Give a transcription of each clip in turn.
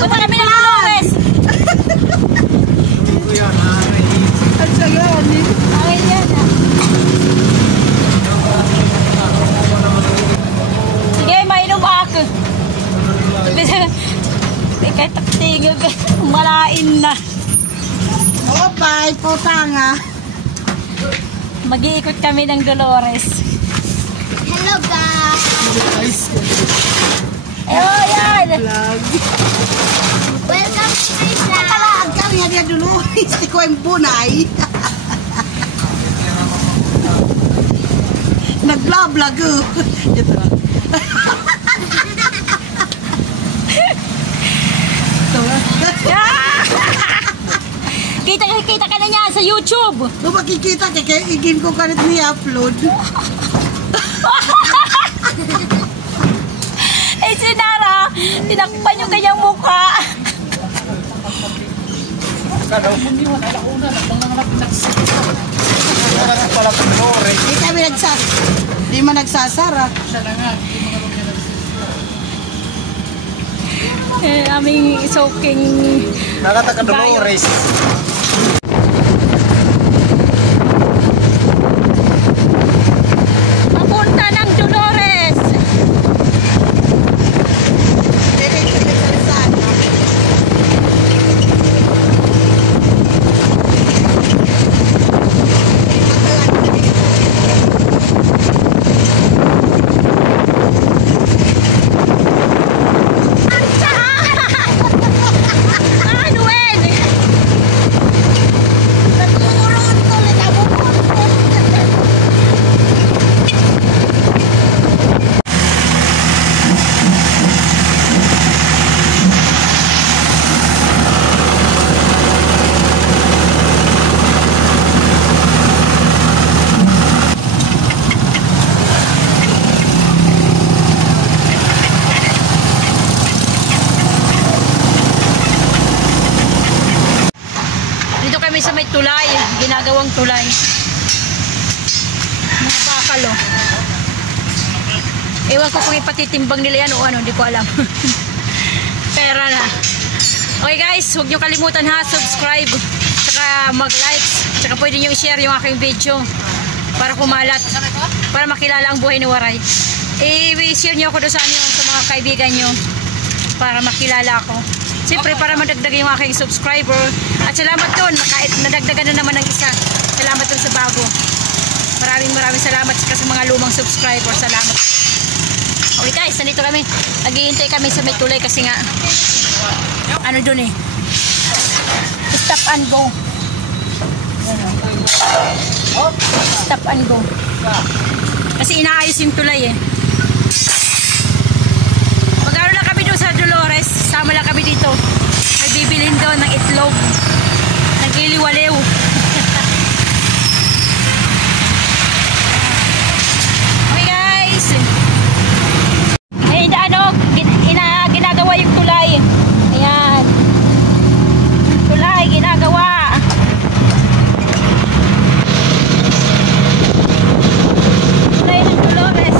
Gusto pa kami ng Dolores. Ang sagan eh. Ay, yan ah. Sige, mainom ako. Kahit tingog, malain na. Oh, bye, putanga. Mag-iikot kami ng Dolores. Hello guys! Oh, yan! Vlog. Welcome to my vlog! Ang kami nga niya dulu. Isti ko yung bunay. Nag-vlog. Ito. Kita ka na niya sa YouTube. Kung makikita, kaya igin ko kanit ni-upload. Eh, si Nara, tinakpan yung kanyang mukha. Di kami di man nagsasara. Eh, aming soaking. Nakataka Dolores. Papunta ng Dolores. Sa may tulay, ginagawang tulay. Mga bakalo. Ewan ko kung ipatitimbang nila yan o ano, hindi ko alam. Pera na. Okay guys, huwag nyo kalimutan ha, subscribe, tsaka mag-likes, tsaka pwede nyo i-share yung aking video para kumalat, para makilala ang buhay ni Waray. I-share nyo ako doon sa mga kaibigan nyo para makilala ako. Siyempre para madagdag yung aking subscriber. At salamat doon, nadagdagan na naman ng isa. Salamat doon sa bago. Maraming salamat sa mga lumang subscriber. Salamat. Okay guys, nandito kami. Naghihintay kami sa may tulay kasi nga ano doon eh, stop and go. Stop and go. Kasi inaayos yung tulay eh. Mag-aaral lang kami doon sa Dolores. Sama lang kami dito. May bibilhin doon ng itlog. Nagliliwaliw. Okay guys. Eh, ginagawa yung tulay. Ayan. Tulay, ginagawa. Tulay ng Dolores.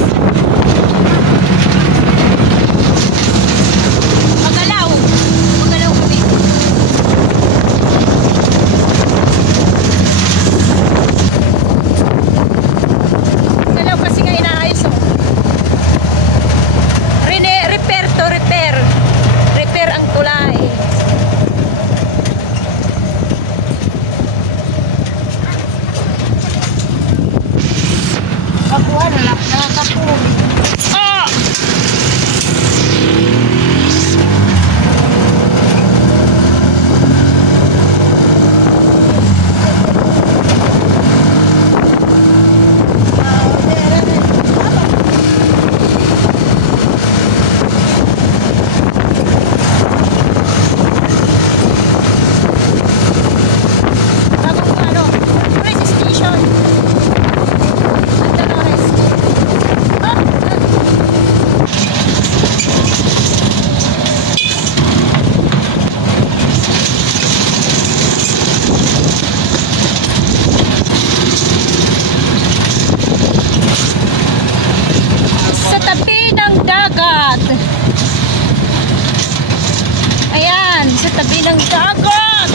sa tabi ng dagat.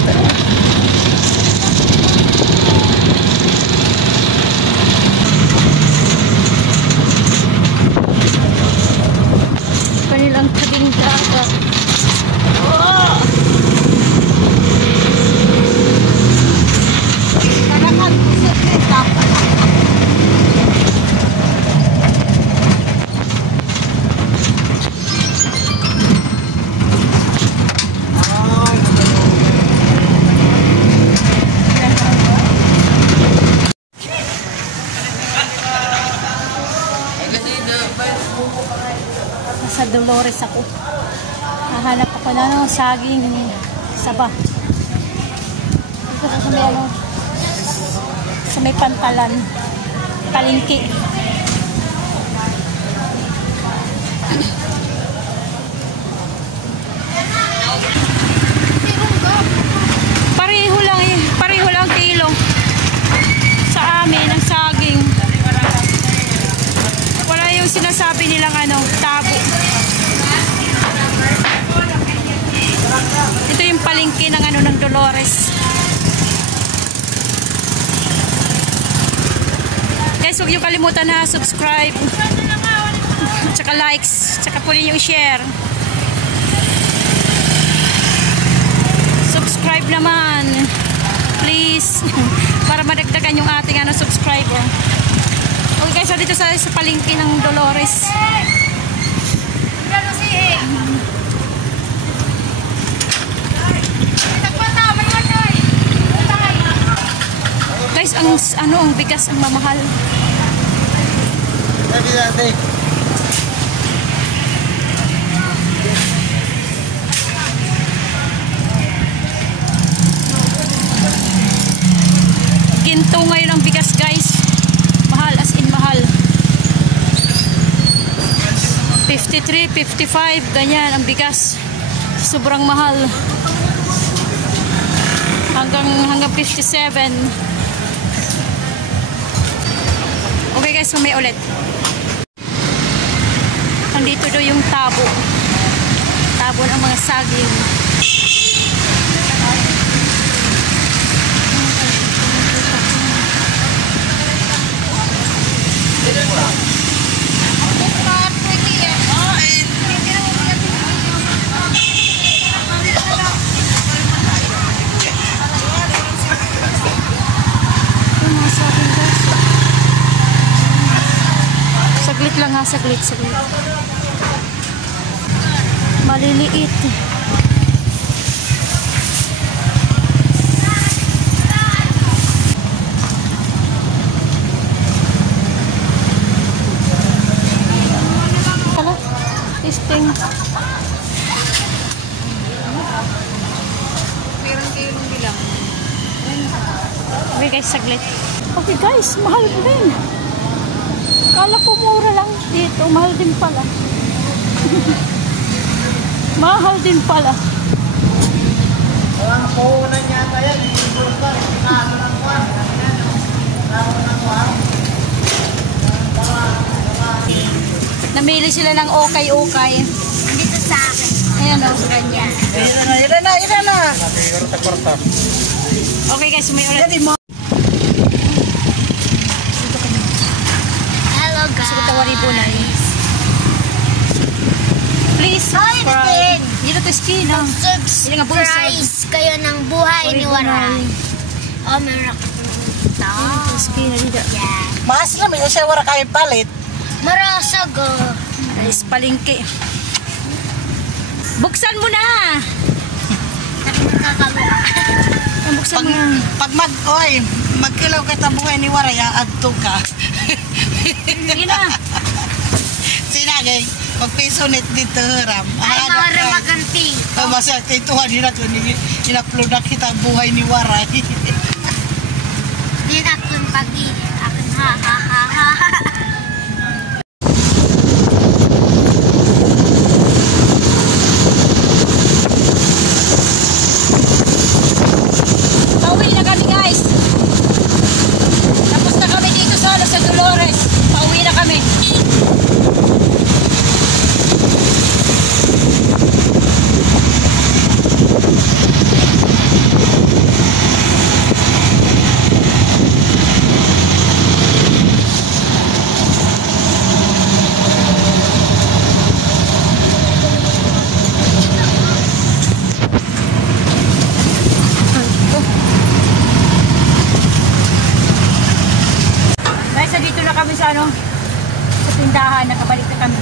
Kanilang tabing dagat. Oh! Kanakan puso kita. Sa Dolores ako. Nahanap ako na ng saging saba. Dito sa may ano, sa may pantalan. Palengke. Pareho lang kilo sa amin ang saging. Wala yung sinasabi nilang ano, tabo. Ito yung palengke ng ano ng Dolores. Guys, huwag niyo kalimutan na subscribe. Tsaka likes, tsaka po rin yung share. Subscribe naman. Please. Para madagdagan yung ating ano subscriber. Okay guys, so dito sa palengke ng Dolores. Guys, ang bigas ang mamahal. Ginto ngayon ang bigas, guys. Mahal, as in mahal. 53, 55, ganyan ang bigas. Sobrang mahal. Hanggang 57. Okay guys, may ulit. Andito daw yung tabo. Tabo ng mga saging. Saglit lang ha, saglit. Maliliit. Hala, testing. Meron kayo nung bilang. Okay guys, saglit. Okay guys, mahal din. Kala ko mura lang dito. Mahal din pala. Mahal din pala. Ang puhunan niya yan, pinalo ng kwan. Namili sila ng okay-okay. Dito sa akin. Ayan o, sa kanya. Ira na. Okay guys, may ulit. Hello Gusto ko tawari po na eh. Please subscribe. Dito to skin ha. Hindi nga bulsa. Surprise kayo ng buhay ni Waray. Oh, meron ako ito. Dito to skin na dito. Yeah. Mas namin siya wala kayo palit. Marasag Guys, palengke. Buksan mo na. Nakakamukha. Buksan mo na. Pag magkilaw ka tabuhay ni Waraya, adto ka. Sige na. Sinagay, magpisonit dito haram. Ay, mawara maganti. Masya, ituhan nila ito, in-upload na kita buhay ni Waray. Di na akong pagi. Akong ha ha ha ha ha. Pauwi na kami guys. Tapos na kami dito sa Dolores. Pauwi na kami. tindahan, nakabalik na kami.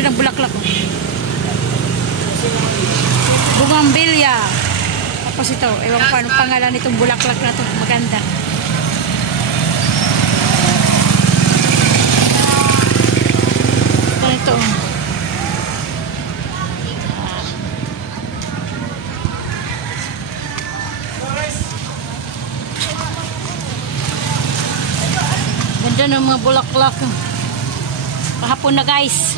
Ng bulaklak. Bugambilya. Tapos ito, ewan ko anong pangalan nitong bulaklak na to. Maganda. Ito. Ganda ng mga bulaklak. Kahapon na guys.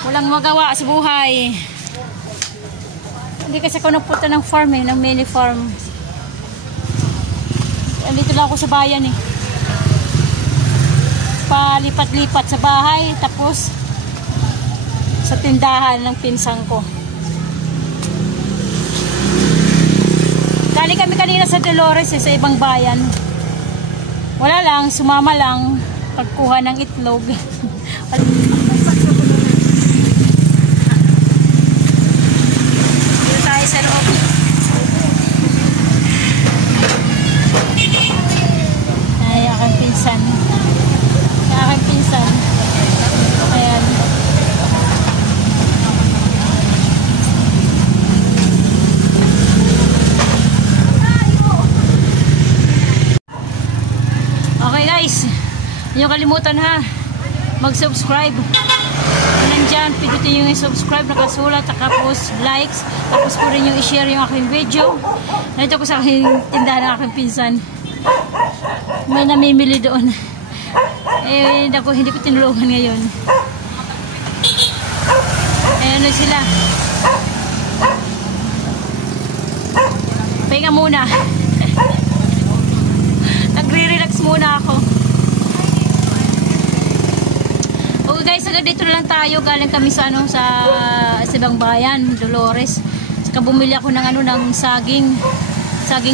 Walang magawa sa buhay. Hindi kasi ako nagpunta ng farm ng mini farm. Andito lang ako sa bayan Palipat-lipat sa bahay, tapos sa tindahan ng pinsang ko. Kali kami kanina sa Dolores sa ibang bayan. Wala lang, sumama lang pagkuha ng itlog. Sa loob. Ay, aking pinsan. Aking pinsan. Ayan. Okay guys, hindi nyo kalimutan ha, mag-subscribe. Nandyan, pindutin yung i-subscribe, nakasulat, tapos likes, tapos po rin yung i-share yung aking video. Nandito ko sa aking tindahan ng aking pinsan. May namimili doon. Naku, hindi ko tinulungan ngayon. Ano sila. Pahinga muna. Nagre-relax muna ako. Okay guys, agad dito na lang tayo. Galing kami sa ibang bayan, Dolores. Saka bumili ako ng saging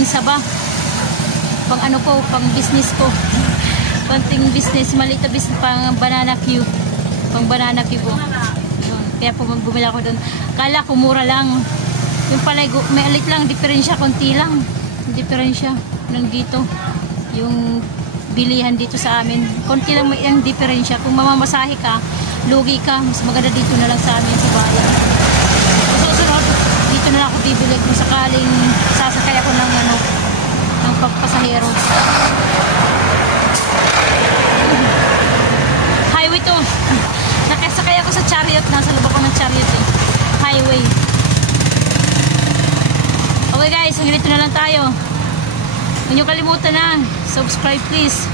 saba. Pang business ko. Konting business, maliit na business, pang banana Q. Pang banana Q po. Kaya po bumili ako doon. Kala ko mura lang. Yung pala, may alit lang, diferensya, konti lang. Diferensya ng dito. Yung bilihan dito sa amin. Konti lang ang diferensya. Kung mamamasahe ka, lugi ka. Mas maganda dito na lang sa amin sa bayan. Susunod, dito na lang ako bibili kung sakaling sasakay ako ng pagpasahero. Highway to. Nakasakay ako sa chariot. Nasa loob ako ng chariot Highway. Okay guys, hanggang dito na lang tayo. Huwag nyo kalimutan na, subscribe please.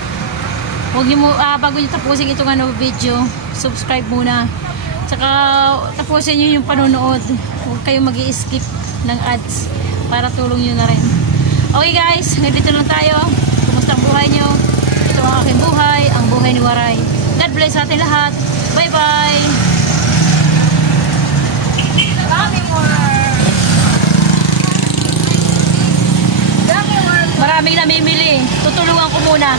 Huwag nyo bago nyo tapusin itong video, subscribe muna. Tsaka tapusin nyo yung panonood. Huwag kayong mag-i-skip ng ads para tulong nyo na rin. Okay guys, hanggang dito lang tayo. Kumusta ang buhay nyo? Ito ang aking buhay, ang buhay ni Waray. God bless sa ating lahat. Bye bye. Maraming namimili. Tutulungan ko muna.